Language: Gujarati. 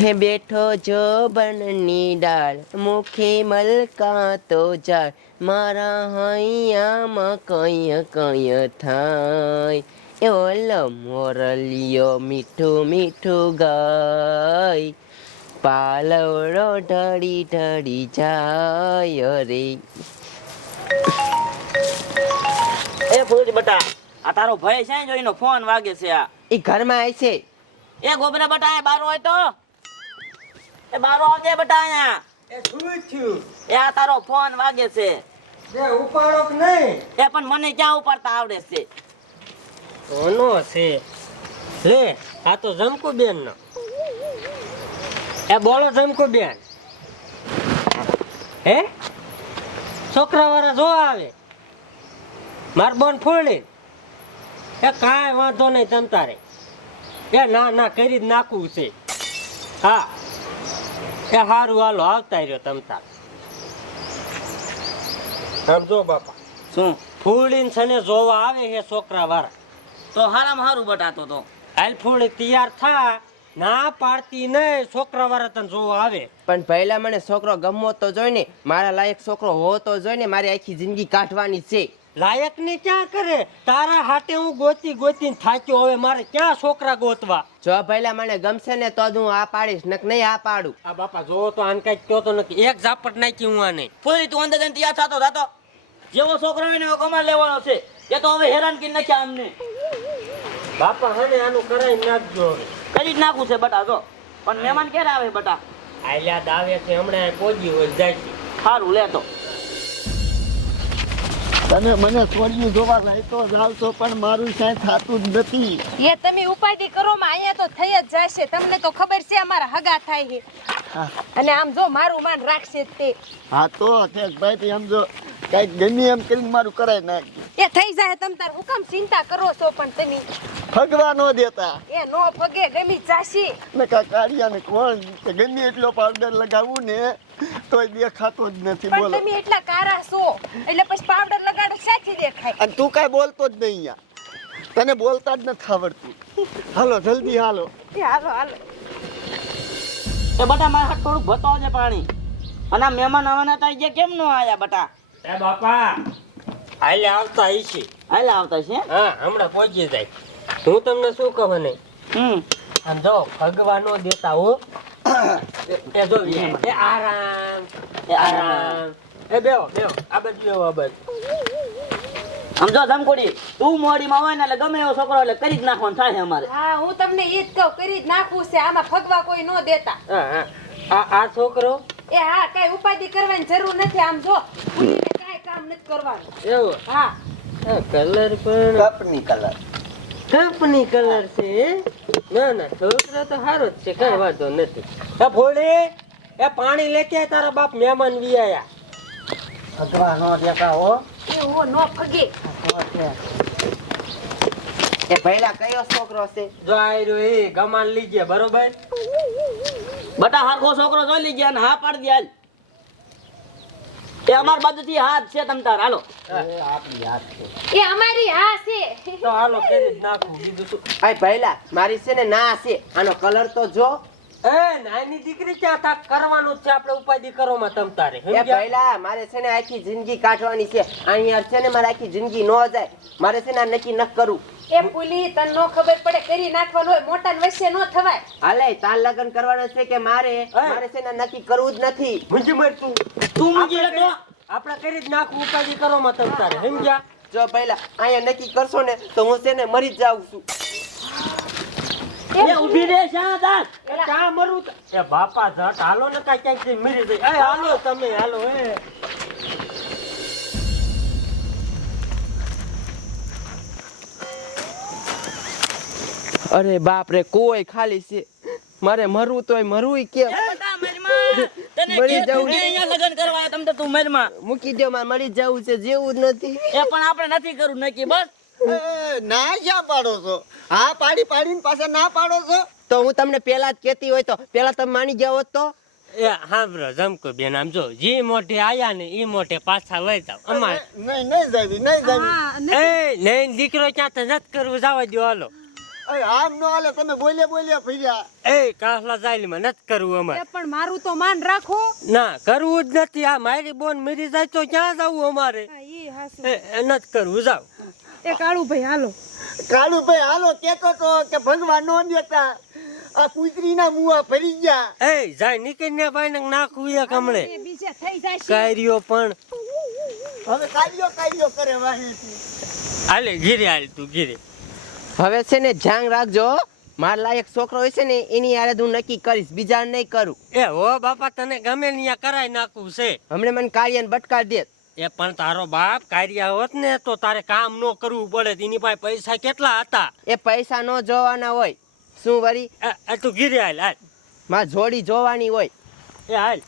હે બેઠો જો બનની ડાળ મુખે મલકાતો જાળ મારા હૈયામાં કંઈ કંઈ થાય. એ ઓલો મોરલિયો મીઠું મીઠું ગાય પાલવડો ઢળી ઢળી જાય રે. એ ફૂલ બટા આ તારો ભાઈ છે જો એનો ફોન વાગે છે આ. એ ઘરમાં આવે છે. એ ગોબરા બટા બારો હોય તો? એ બારો આવજે બટા અહીંયા. એ શું થયું. એ આ તારો ફોન વાગે છે. જે ઉપાડો કે નહીં? એ પણ મને ક્યાં ઉપાડતા આવડે છે? કોનો છે. લે આ તો જમકુ બેન નો એ બોલો જમકુ બેન. હે? છોકરા વાળા જોવા આવે. માર બોન ફોડી. એ કાંઈ વાંધો નહીં તમ તારે. એ ના ના કરી જ નાખવું છે. હા. એ સારું હાલો આવતા રહ્યો તમ તાર. આમ જો બાપા. શું? ફૂલીને છે ને જોવા આવે હે છોકરા વાળા તો હારામાં હારું બટાતો તો. હાલ ફૂલી તૈયાર થા ના પાડતી નહીં છોકરા વાળા તને જોવા આવે. પણ પહેલા મને છોકરો ગમવો તો જોઈને મારા લાયક છોકરો હોવો તો જોઈને મારી આખી જિંદગી કાઢવાની છે. લાયક ને ક્યાં કરે? તારા હાટે હું ગોતી ગોતી થાક્યો હવે મારે ક્યાં છોકરા ગોતવા? જો પહેલા મને ગમશે ને તો જ હું આ પાડીશ નક નહીં આ પાડું. આ બાપા જો તો આને કઈ કયો તો નથી. એક ઝાપટ નાખી હું આને. ફૂલી તું અંદર તૈયાર થતો થતો. જેવો છોકરો હોય ને એવો કમાલ લેવાનો છે. એ તો હવે હેરાન કરી નાખ્યા અમને બાપા હને આનું કરાઈ નાખજો હવે. કરી જ નાખું છે બટા જો. પણ મહેમાન ક્યારે આવે બટા? આલ્યા દાવે છે હમણાં પોજી હોય જાય છે. સારું લેતો તમે મને છોડ્યું જોવા લાયતો લાવશો પણ મારું સાંઈ થતું જ નથી. એ તમે ઉપાધિ કરો માં અહીંયા તો થઈ જ જશે. તમને તો ખબર છે અમારા હગા થાય છે. અને આમ જો મારું માન રાખશે તે. હા તો ભાઈ એમ જો કંઈક ગમી એમ કરીને મારું કરાય નાખજો. એ થઈ જાય તમ તાર હુકમ ચિંતા કરો છો પણ તમે ફગવા નો દેતા. એ નો ફગે ગમી જાશી. ને કા કાળિયાને કોણ? કે ગમે એટલો પાવડર લગાવું ને તોય દેખાતો જ નથી પણ બોલો. તમે એટલા કારા છો એટલે પછી પાવડર લગાડો સાચી દેખાય? અને તું કાઈ બોલતો જ નહીં અહીંયા. તને બોલતા જ નથી આવડતું. હાલો જલ્દી હાલો. એ હાલો હાલો. એ બટા મારા હાથ થોડુંક બતાવજે પાણી. અને આ મહેમાન આવવાના હતા જે કેમ નો આયા બટા? એ બાપા હાલે આવતા છે. હાલે આવતા છે હા હમણાં પહોંચી જાય. હું તમને શું કહું ને? હમ. આમ જો ભગવાનો દેતા હો. એ જો એ આરામ એ આરામ. એ બેવો બેવો આ બાજુ બેહો આ બાજુ. આમ જો ધમકોડી તું મોડીમાં હોય ને એટલે ગમે એવો છોકરો એટલે કરી જ નાખવાનું થાય છે અમારે. હા હું તમને એ જ કહું કરી જ નાખવું છે. આમાં ફગવા કોઈ ન દેતા. હા હા. આ આ છોકરો? એ હા કઈ ઉપાધિ કરવાની જરૂર નથી. આમ જો ઉઠીને નથી કરવાનું. એવો? હા. કલર પણ કપની કલર. કંપની કલર છે ના ના છોકરો તો સારો જ છે કઈ વાંધો નથી. એ ભોળી એ પાણી લેકે આય, તારા બાપ મહેમાન વી આયા. ફગવા ન દેતા હો એ હો નો ફગે. એ પહેલા કયો છોકરો છે? જો આયરો એ ગમાન લીજે બરોબર? બટા હારખો છોકરો જોઈ લીજે અને હા પાડી દે હાલ. એ અમાર બાજુથી હાથ છે તમ તાર હાલો. એ અમારી હા છે. તો હાલો કરી જ નાખું બીજું શું? આય પહેલા મારી છે ને ના છે. આનો કલર તો જો. એ નાની દીકરી ક્યાં થાક કરવાનું છે આપણે ઉપાધિ કરો માં તમ તારે એ પહેલા મારે છે ને આખી જિંદગી કાઢવાની છે. અહીંયા છે ને મારે આખી જિંદગી ન જાય. મારે છે ને આ નક્કી ન કરવું એ પુલી તને નો ખબર પડે કરી નાખવાનું હોય મોટા ને વચ્ચે નો થવાય. હાલે તાર લગન કરવાના છે કે મારે? મારે છે ને નક્કી કરવું જ નથી. મૂંઝી મર તું. તું મૂકી આપણે આપણે કરી જ નાખું ઉપાધિ કરો માં તમ તારે સમજ્યા? જો પહેલા અહીંયા નક્કી કરશો ને તો હું છે ને મરી જ જાઉં છું. એ ઊભી રે શા દાસ મરું. ત- એ બાપા જટ હાલો ને કાંઈ ક્યાંક મરી જાય. હાલો તમે હાલો એ અરે બાપ રે કોઈ ખાલી છે. મારે મરવું તોય મરવું કેમ? બટા મરમાં તને મરી જવું તું કે અહીંયા લગન કરવા તમ તો તું મરમાં. મૂકી દો મારે મરી જવું છે જેવું જ નથી. એ પણ આપણે નથી કરવું નક્કી બસ. ના શા પાડો છો? હા પાડી પાડીને પાછા ના પાડો છો? તો હું તમને પેલા જ કેતી હોય તો પેલા તમે માની ગયા હોત તો? એ હાંભળો જમકો બેન આમ જો જે મોઢે આયા ને એ મોઢે પાછા લઈ જાવ અમારે નહીં નહીં જાવી નહીં જાવી. એ નહીં દીકરો ક્યાં તો નથી કરવું જવા દો હાલો. આમ નો હાલે તમે બોલે બોલે ફર્યા. એ કાસલા જાયલીમાં નથી કરવું અમારે. પણ મારું તો માન રાખો. ના કરવું જ નથી. આ મારી બોન મરી જાય તો ક્યાં જવું અમારે? હા, ઈ હાસુ. એ એ નથી કરવું જાવ એ કાળુભાઈ હાલો. કાળુભાઈ હાલો કેતો તો કે ભગવાન નો દેતા. આ કુતરીના મુવા ફરી ગયા. એ જાય નીકળીને ભાઈ ને નાખવું એક હમણે. કાયરીઓ પણ. હવે કાર્યો કાર્યો કરે વાહી હાલે ઘીરે હાલ તું ઘીરે. હવે છે ને ધ્યાન રાખજો. મારા લાયક છોકરો હોય છે ને એની યારે હું નક્કી કરીશ બીજા નહીં કરું. એ હો બાપા તને ગમે ત્યાં કરાઈ નાખવું છે. હમણે મને કાળિયાને બટકાર દે. એ પણ તારો બાપ કાર્યા હોત ને તો તારે કામ ન કરવું પડે એની પાસે પૈસા કેટલા હતા? એ પૈસા ન જોવાના હોય. શું વરી? તું ગીરે હાલ હાલ. માં જોડી જોવાની હોય. એ હાલ.